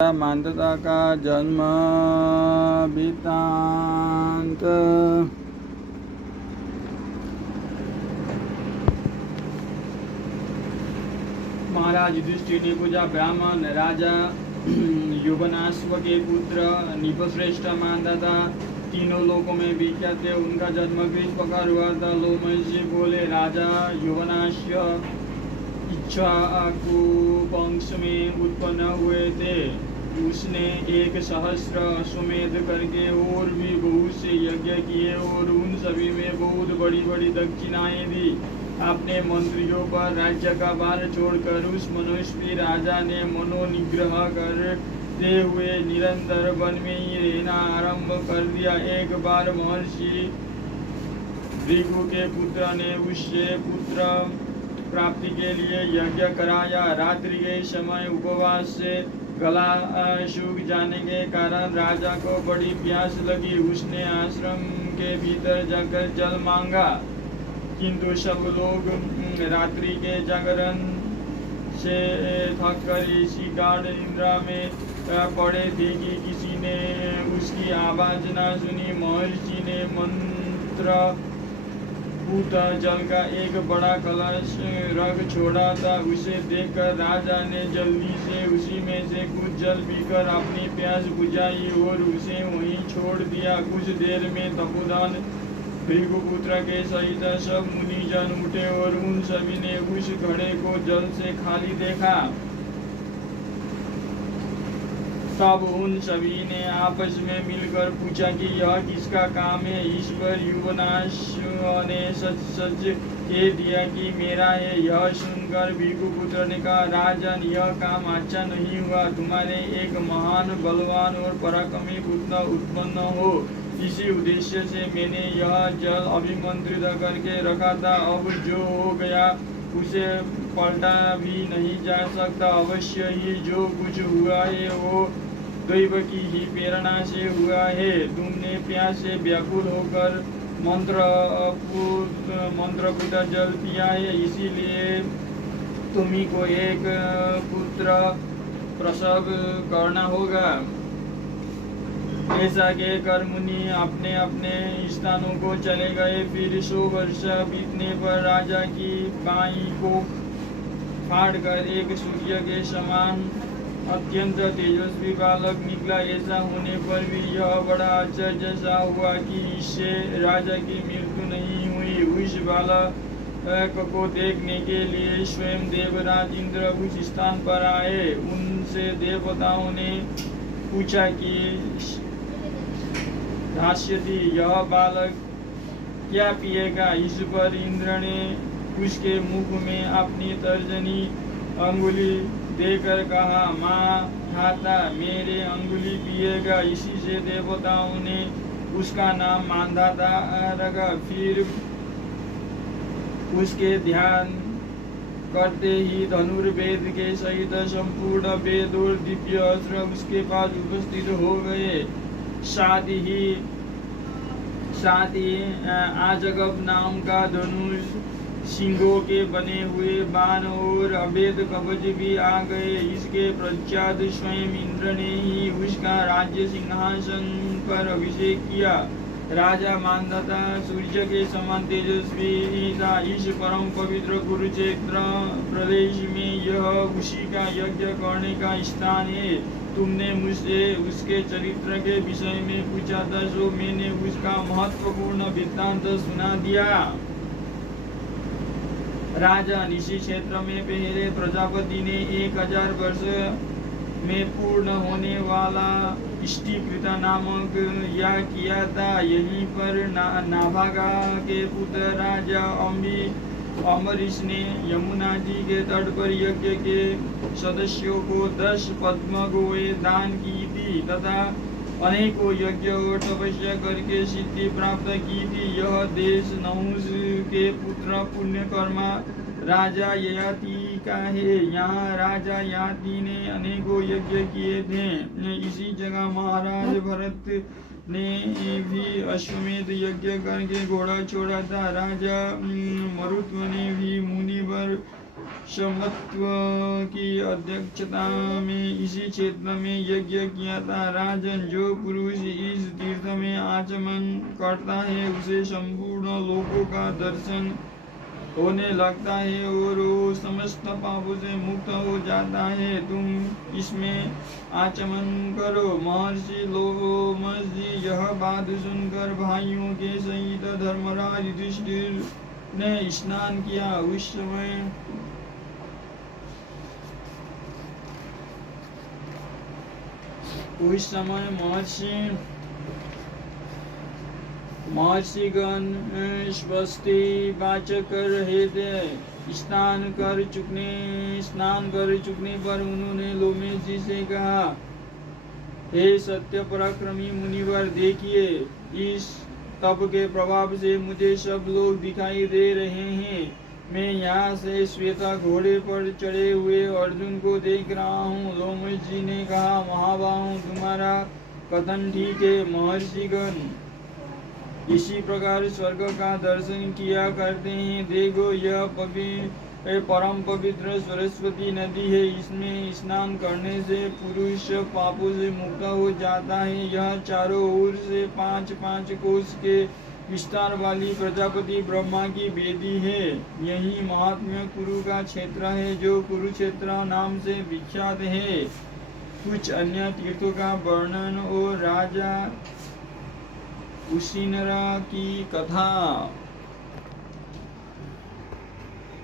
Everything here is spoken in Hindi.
मांधाता का जन्म वृत्तांत। महाराज युधिष्ठिर ने पूछा, ब्राह्मण राजा युवनाश्व के पुत्र निपश्रेष्ठ मांधाता तीनों लोकों में विख्यात थे, उनका जन्म किस प्रकार हुआ था? लोमहर्षि बोले, राजा युवनाश्व इक्ष्वाकु वंश में उत्पन्न हुए थे। उसने 1,000 अश्वमेध करके और भी बहुत से यज्ञ किए और उन सभी में बहुत बड़ी बड़ी दक्षिणाएं दी। अपने मंत्रियों पर राज्य का भार छोड़कर उस मनस्वी राजा ने मनोनिग्रह करते हुए निरंतर वन में ही रहना आरंभ कर दिया। एक बार महर्षि भृगु के पुत्र ने उससे पुत्र प्राप्ति के लिए यज्ञ कराया। रात्रि के समय उपवास से गला सूख जाने के कारण राजा को बड़ी प्यास लगी। उसने आश्रम के भीतर जाकर जल मांगा, किंतु सब लोग रात्रि के जागरण से थककर इसी गाढ़ निद्रा में पड़े थे कि किसी ने उसकी आवाज न सुनी। महर्षि ने मंत्र पूत जल का एक बड़ा कलश रख छोड़ा था। उसे देखकर राजा ने जल्दी से उसी में से कुछ जल पीकर अपनी प्यास बुझाई और उसे वहीं छोड़ दिया। कुछ देर में तपोधन भृगुपुत्र के सहित सब मुनिजन उठे और उन सभी ने उस घड़े को जल से खाली देखा। तब उन सभी ने आपस में मिलकर पूछा कि यह किसका काम है? इस पर युवनाश्व ने सच सच कह दिया कि मेरा है। यह सुनकर भृगुपुत्र ने कहा, राजन, यह काम अच्छा नहीं हुआ। तुम्हारे एक महान बलवान और पराक्रमी पुत्र उत्पन्न हो, इसी उद्देश्य से मैंने यह जल अभिमंत्रित करके रखा था। अब जो हो गया उसे पलटा भी नहीं जा सकता। अवश्य ही जो कुछ हुआ है वो दैव की ही प्रेरणा से हुआ है। तुमने प्यास से व्याकुल होकर मंत्रपूत जल पिया है, इसीलिए तुम्ही को एक पुत्र प्रसव करना होगा। ऐसा कहकर मुनि अपने अपने स्थानों को चले गए। फिर 100 वर्ष बीतने पर राजा की बाईं कोख फाड़कर एक सूर्य के समान अत्यंत तेजस्वी बालक निकला। ऐसा होने पर भी यह बड़ा आश्चर्य सा हुआ कि इससे राजा की मृत्यु नहीं हुई। उस बालक को देखने के लिए स्वयं देवराज इंद्र उस स्थान पर आए। उनसे देवताओं ने पूछा कि दास्यति, यह बालक क्या पिएगा? इस पर इंद्र ने उसके मुख में अपनी तर्जनी अंगुली देकर कहा, माँ खाता मेरे अंगुली पिएगा। इसी से देवताओं ने उसका नाम मांधाता रखा। फिर उसके ध्यान करते ही धनुर्वेद के सहित संपूर्ण वेद और दिव्य अस्त्र उसके पास उपस्थित हो गए। साथ ही आजगब नाम का धनुष, सिंगों के बने हुए बाण और अभेद कवच भी आ गए। इसके पश्चात स्वयं इंद्र ने ही उसका राज्य सिंहासन पर अभिषेक किया। राजा मांधाता सूर्य के समान तेजस्वी था। इस परम पवित्र कुरुक्षेत्र प्रदेश में यह उसी का यज्ञ करने का स्थान है। तुमने मुझसे उसके चरित्र के विषय में पूछा था, सो मैंने उसका महत्वपूर्ण वृत्तांत सुना दिया। राजा, इसी क्षेत्र में पहले प्रजापति ने 1000 वर्ष में पूर्ण होने वाला इष्टिकृता नामक याग किया था। यहीं पर नाभागा के पुत्र राजा अम्बरीश ने यमुना जी के तट पर यज्ञ के सदस्यों को 10 पद्म गोए दान की थी तथा अनेकों यज्ञ और तपस्या करके सिद्धि प्राप्त की थी। यह देश नहुष के पुत्र पुण्यकर्मा राजा ययाति का है। यहाँ राजा ययाति ने अनेकों यज्ञ किए थे। इसी जगह महाराज भरत ने भी अश्वमेध यज्ञ करके घोड़ा छोड़ा था। राजा मरुत्व ने भी मुनिवर समत्व की अध्यक्षता में इसी क्षेत्र में यज्ञ किया था। राजन, जो पुरुष इस तीर्थ में आचमन करता है उसे संपूर्ण लोकों का दर्शन होने लगता है और वो समस्त पापों से मुक्त हो जाता है। तुम इसमें आचमन करो। महर्षि यह बात सुनकर भाइयों के सहित धर्मराज युधिष्ठिर ने स्नान किया। उस समय महर्षिगण स्वस्ति वाचक कर रहे थे। स्नान कर चुकने पर उन्होंने लोमेश जी से कहा, हे सत्य पराक्रमी मुनिवर, देखिए इस तप के प्रभाव से मुझे सब लोग दिखाई दे रहे हैं। मैं यहाँ से श्वेता घोड़े पर चढ़े हुए अर्जुन को देख रहा हूँ। लोमेश जी ने कहा, महाबाहु, तुम्हारा कथन ठीक है। महर्षिगण इसी प्रकार स्वर्ग का दर्शन किया करते हैं। देखो, यह परम पवित्र सरस्वती नदी है। इसमें स्नान करने से पुरुष पापों से मुक्त हो जाता है। यह चारों ओर से 5-5 कोस के विस्तार वाली प्रजापति ब्रह्मा की वेदी है। यही महात्म्य कुरु का क्षेत्र है, जो कुरुक्षेत्र नाम से विख्यात है। कुछ अन्य तीर्थों का वर्णन और राजा उसीनरा की कथा।